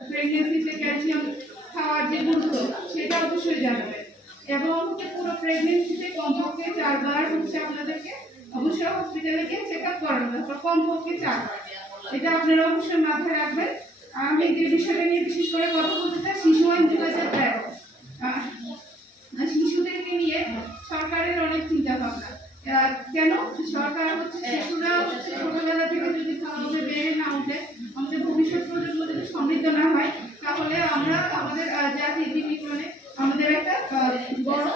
প্রেগনেন্সিতে calcium খাওয়ার যে গুরুত্ব সেটা অবশ্যই জানাবেন এবং পুরো প্রেগনেন্সিতে কমপক্ষে 4 বার আপনাদেরকে অবশ্যই হসপিটালে গিয়ে চেক আপ করানো, কমপক্ষে 4 বার। এটা আপনারা অবশ্যই মাথায় রাখবেন। আমি যে বিষয়টা নিয়ে বিশেষ করে কথা বলতে চাই, শিশু আইন 2013। শিশুদেরকে নিয়ে সরকারের অনেক চিন্তা ভাবনা। কেন সরকার শিশুরা ছোটবেলা থেকে যদি ভালোভাবে বেড়ে না উঠে, আমাদের ভবিষ্যৎ প্রজন্ম যদি সমৃদ্ধ না হয়, তাহলে আমরা আমাদের জাতির বিনির্মাণে আমাদের একটা বড়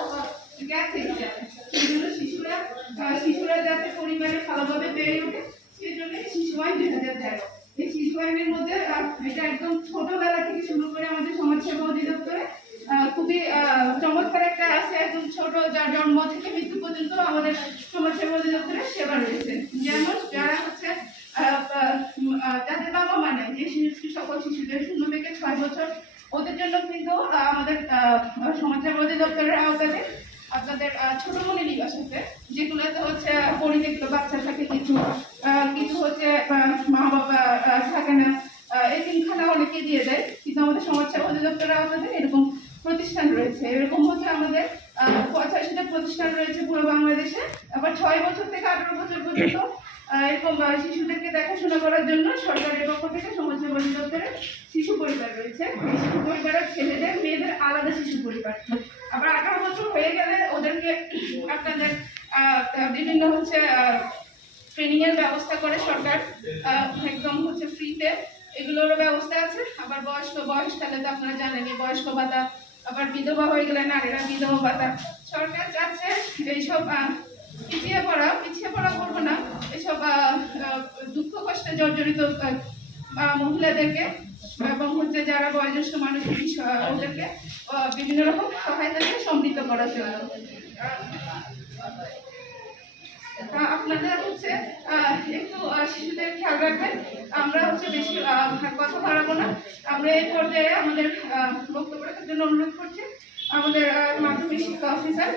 গ্যাপ থেকে যাবে। সেই জন্য শিশুরা যাতে পরিবারে ভালোভাবে বেড়ে ওঠে, সেই জন্য শিশু আইন 2013। এই শিশু আইনের মধ্যে এটা একদম ছোটবেলা থেকে শুরু করে আমাদের সমাজসেবা অধিদপ্তরে খুবই চমৎকার একটা আছে, একদম ছোট যার জন্ম থেকে মৃত্যু পর্যন্ত আমাদের সমাজসেবা অধিদপ্তরের সেবা রয়েছে। যেমন যারা যাদের বাবা মানে যে সকল শিশুদের 0 থেকে 6 বছর, ওদের জন্য কিন্তু আমাদের সমাজসেবা অধিদপ্তরের আওতাতে আপনাদের ছোটমণি নিবাস আছে, যেগুলোতে পরিত্যক্ত বাচ্চা থাকে, কিছু মা বাবা থাকে না, এতিমখানা অনেকে দিয়ে দেয়, কিন্তু আমাদের সমাজসেবা অধিদপ্তরের আওতাতে এরকম প্রতিষ্ঠান রয়েছে। এরকম আমাদের 85টা প্রতিষ্ঠান রয়েছে পুরো বাংলাদেশে। আবার 6 বছর থেকে 18 বছর পর্যন্ত এরকম শিশুদেরকে দেখাশোনা করার জন্য সরকারের পক্ষ থেকে সমাজসেবা অধিদপ্তরের শিশু পরিবার রয়েছে। শিশু পরিবারের ছেলেদের মেয়েদের আলাদা শিশু পরিবার। আবার 18 বছর হয়ে গেলে ওদেরকে আপনাদের বিভিন্ন ট্রেনিং এর ব্যবস্থা করে সরকার, একদম ফ্রিতে এগুলোর ব্যবস্থা আছে। আবার বয়সকালে তো আপনারা জানেনই, বয়স্ক ভাতা, আবার বিধবা হয়ে গেলে নারীরা বিধবা ভাতা। সরকার চাচ্ছে এইসব পিছিয়ে পড়া করবো না, এসব দুঃখ কষ্টে জর্জরিত মহিলাদেরকে এবং যারা বয়োজ্যেষ্ঠ মানুষ ওদেরকে বিভিন্ন রকম সহায়তা দিয়ে সমৃদ্ধ করার জন্য। আপনাদের একটু শিশুদের খেয়াল রাখবেন। আমরা বেশি কথা বাড়াবো না। আমরা এই পর্যায়ে আমাদের বক্তব্য রাখার জন্য অনুরোধ করছি আমাদের মাধ্যমিক শিক্ষা অফিসার।